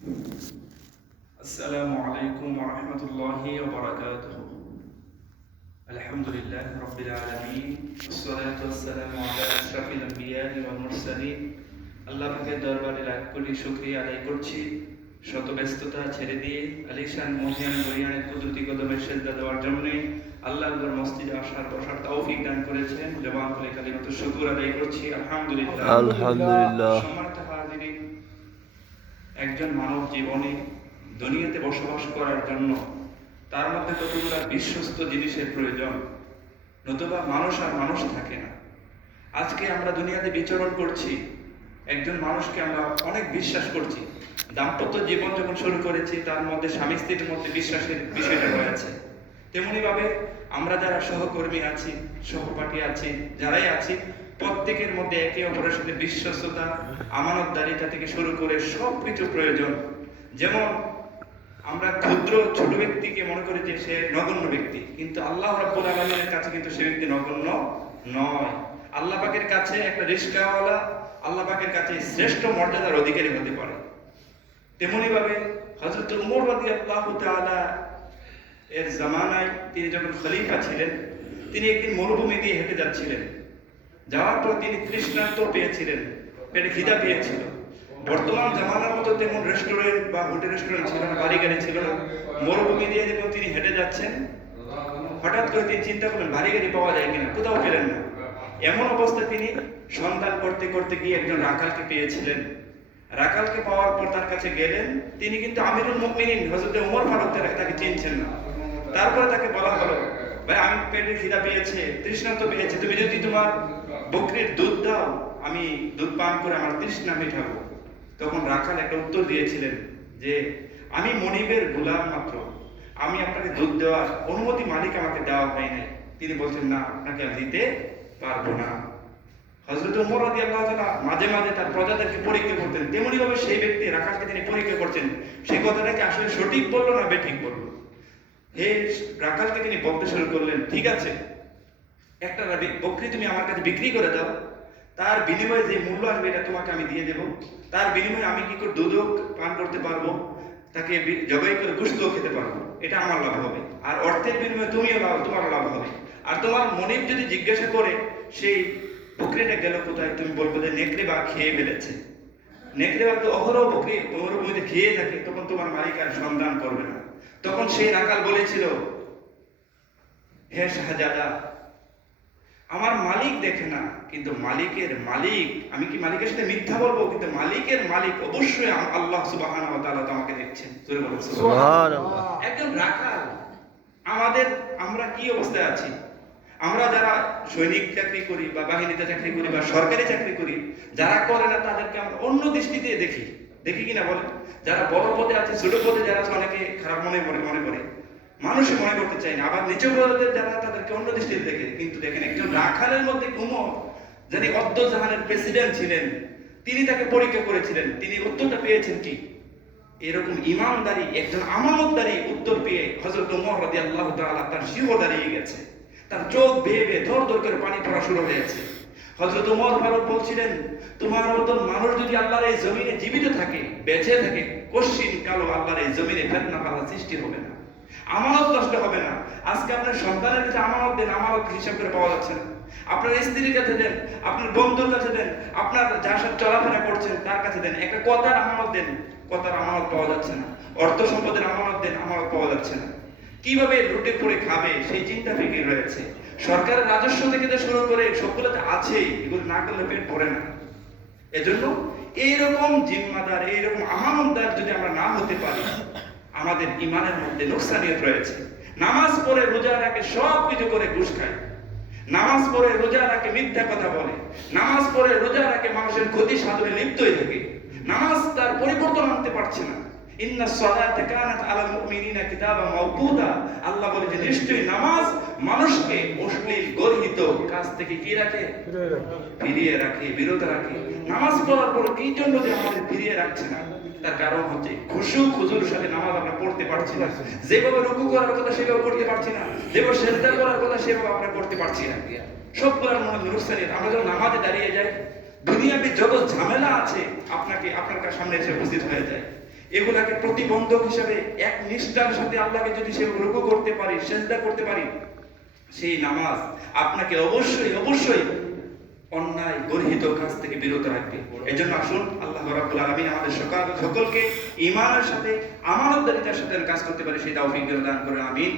السلام عليكم ورحمة الله وبركاته. الحمد لله رب العالمين والصلاة والسلام على أشرف الأنبياء والمرسلين. আল্লাহ পাকের দরবারে লাখ কোটি শুকরিয়া আদায় করছি, শত ব্যস্ততা ছেড়ে দিয়ে আলিশান মহিয়ান বরিয়ানের কুদরতি কদমে সেজদা দেওয়ার জন্য আল্লাহর মসজিদে আসার বসার তৌফিক দান করেছেন। জবান খুলে কালিমাতুশ শুকর আদায় করছি আলহামদুলিল্লাহ। আলহামদুলিল্লাহ। সম্মানিত হাজিরিন, একজন মানব জীবনে দুনিয়াতে বসবাস করার জন্য তার মধ্যে কতগুলো বিশ্বস্ত জিনিসের প্রয়োজন, নতুবা মানুষ আর মানুষ থাকে না। আজকে আমরা দুনিয়াতে বিচরণ করছি, একজন মানুষকে আমরা অনেক বিশ্বাস করছি। দাম্পত্য জীবন যখন শুরু করেছি তার মধ্যে স্বামী স্ত্রীর মধ্যে বিশ্বাসের বিষয়টা রয়েছে। তেমনি ভাবে আমরা যারা সহকর্মী আছি, সহপাঠী আছি, যারাই আছি, প্রত্যেকের মধ্যে একে অপরের সাথে বিশ্বস্ততা, আমানতদারিতা থেকে শুরু করে সবকিছু প্রয়োজন। যেমন আমরা ক্ষুদ্র ছোট ব্যক্তিকে মনে করি যে সে নগণ্য ব্যক্তি, কিন্তু আল্লাহ রাব্বুল আলামিনের কাছে কিন্তু সে ব্যক্তি নগণ্য নয়। আল্লাহ পাকের কাছে একটা রিস্কাওয়ালা আল্লাহ পাকের কাছে শ্রেষ্ঠ মর্যাদার অধিকারী হতে পারে। তেমনি ভাবে হযরত ওমর রাদিয়াল্লাহু তাআলা এর জামানায় তিনি যখন খলিফা ছিলেন, তিনি একদিন মরুভূমি দিয়ে হেঁটে যাচ্ছিলেন। যাওয়ার পর তিনি তৃষ্ণার্ত পেয়েছিলেন, পেটে খিদা পেয়েছিল। বর্তমান জামানার মতো তেমন রেস্টুরেন্ট বা হোটেল রেস্টুরেন্ট ছিল না, বাড়ি গাড়ি ছিল না। মরুভূমি দিয়ে যখন তিনি হেঁটে যাচ্ছেন, হঠাৎ করে তিনি চিন্তা করলেন বাড়ি গাড়ি পাওয়া যায় কিনা, কোথাও পেলেন না। এমন অবস্থায় তিনি সন্ধান করতে করতে গিয়ে একজন রাখালকে পেয়েছিলেন। রাখালকে পাওয়ার পর তার কাছে গেলেন। তিনি কিন্তু আমিরুল মুমিনিন হযরত ওমর ফারুক তাকে চিনছেন না। তারপরে তাকে বলা হলো, ভাই আমি পেটে খিদা পেয়েছে, তৃষ্ণার্ত পেয়েছে, তুমি যদি তোমার বকরির দুধ দাও, আমি দুধ পান করে আমার তৃষ্ণা মেটাবো। তখন রাখাল একটা উত্তর দিয়েছিলেন যে আমি মনিবের গোলাম মাত্র, আমি আপনাকে দুধ দেওয়ার অনুমতি মালিক আমাকে দেওয়া হয় নাই। তিনি বলছেন না, আপনাকে আমি দিতে পারবো না। হযরত ওমর রাদিয়াল্লাহু তাআলা মাঝে মাঝে তার প্রজাদেরকে পরীক্ষা করতেন, তেমনি ভাবে সেই ব্যক্তি রাখালকে তিনি পরীক্ষা করছেন, সেই কথাটাকে আসলে সঠিক বললো না বেঠিক বললো। হে রাখালকে তিনি বলতে শুরু করলেন, ঠিক আছে, একটা বকরি তুমি আমার কাছে বিক্রি করে দাও, তার বিনিময়ে যে মূল্য আসবে এটা তোমাকে আমি দিয়ে দেব। তার বিনিময়ে আমি কি করে দুধও পান করতে পারবো, তাকে জবাই করে গোশতও খেতে পারবো, এটা আমার লাভ হবে। আর অর্থের বিনিময়ে তুমিও লাভ, তোমার লাভ হবে। আর তোমার মনিব যদি জিজ্ঞাসা করে সেই বকরিটা গেল কোথায়, তুমি বলবো যে নেকড়ে বা খেয়ে ফেলেছে। নেকড়ে বা তো অহরহ বকরি মরুভূমিতে খেয়ে থাকে, তখন তোমার মালিক আর সন্ধান করবে না। তখন সেই রাখাল বলেছিল, হে শাহজাদা, আমার মালিক দেখে না, কিন্তু মালিকের মালিক, আমি কি মালিকের সাথে মিথ্যা বলবো? কিন্তু মালিকের মালিক অবশ্যই আল্লাহ সুবহানাহু ওয়া তাআলা আমাকে দেখছেন। জোরে বলুন সুবহানাল্লাহ। একজন রাখাল। আমরা কি অবস্থায় আছি? আমরা যারা সৈনিক চাকরি করি বা বাহিনীতে চাকরি করি বা সরকারি চাকরি করি, যারা করে না তাদেরকে আমরা অন্য দৃষ্টিতে দেখি কিনা বলেন? যারা বড় পদে আছে, ছোট পদে যারা আছে, অনেকে খারাপ মনে করে, মানুষই মনে করতে চায় না। আবার নিচু পদের যারা তাদেরকে অন্য দৃষ্টিতে দেখে। কিন্তু দেখেন, একজন রাখালের মধ্যে উমর, যিনি অদ্দজাহানের প্রেসিডেন্ট ছিলেন, তিনি তাকে পরীক্ষা করেছিলেন, তিনি উত্তরটা পেয়েছেন কি? এরকম ইমানদারি, একজন আমানতদারি উত্তর পেয়ে হযরত ওমর রাদিয়াল্লাহু তাআলা তার শিহর দাঁড়িয়ে গেছে, তার চোখ বেয়ে বেয়ে ধর ধর করে পানি পড়া শুরু হয়েছে। হযরত ওমর ফারুক বলছিলেন, তোমার মতো মানুষ যদি আল্লাহর এই জমিনে জীবিত থাকে, বেঁচে থাকে, কশিন কালো আল্লাহর এই জমিনে ফিতনা ফাসাদ সৃষ্টি হবে না, আমানত নষ্ট হবে না। আজকে আপনার সন্তানের কাছে আমানত দেন, আমানত হিসাব করে পাওয়া যাচ্ছে না। আপনার স্ত্রীর কাছে দেন, আপনার বন্ধুর কাছে দেন, আপনার যার সাথে চলাফেরা করছেন তার কাছে দেন, একটা কথার আমানত দেন, কথার আমানত পাওয়া যাচ্ছে না। অর্থ সম্পদের আমানত দেন, আমানত পাওয়া যাচ্ছে না। কিভাবে লুটে পড়ে খাবে সেই চিন্তা ফিকির রয়েছে। সরকারের রাজস্ব থেকে শুরু করে সবগুলোতে আছেই, এগুলো না করলে পেট ভরে না। এজন্য এইরকম জিম্মাদার, এইরকম আমানতদার যদি আমরা না হতে পারি, আমাদের ইমানের মধ্যে নোকসানিয়ত রয়েছে। নামাজ পড়ে রোজা রাখে, সব কিছু করে ঘুষ খায়। নামাজ পড়ে রোজা রাখে, মিথ্যা কথা বলে। নামাজ পড়ে রোজা রাখে, মানুষের ক্ষতি সাধনে লিপ্ত হয়ে থাকে। নামাজ তার পরিবর্তন আনতে পারছে না। ইন্নাস সালাতা কানাত আলাল মুমিনিনা কিতাবান মাওকুতা। আল্লাহ বলে যে নিশ্চয়ই নামাজ মানুষকে অশ্লীল গর্হিত কাজ থেকে কি রাখে? ফিরিয়ে রাখে, বিরত রাখে। নামাজ পড়ার পর কি জন্য যে আমাদের ফিরিয়ে রাখছে না? তার কারণ হচ্ছে খুশু খুজুর সাথে নামাজ আমরা পড়তে পারছি না। যেভাবে রুকু করার কথা সেভাবে করতে পারছি না, যেভাবে সিজদা করার কথা সেভাবে আমরা করতে পারছি না। সবগুলোর মধ্যে নুকসানিয়ত। আমরা যখন নামাজে দাঁড়িয়ে যাই, দুনিয়াতে যত ঝামেলা আছে আপনার সামনে এসে উপস্থিত হয়ে যায়। এগুলাকে প্রতিবন্ধক হিসেবে এক নিষ্ঠার সাথে আল্লাহকে যদি সে রুকু করতে পারি, সেজদা করতে পারি, সেই নামাজ আপনাকে অবশ্যই অবশ্যই অন্যায় গর্হিত কাজ থেকে বিরত রাখবে। এজন্য আসুন আল্লাহ রাব্বুল আলামিন আমাদের সকলকে ঈমানের সাথে আমানতদারিতার সাথে কাজ করতে পারে সেই তৌফিক দান করেন। আমিন।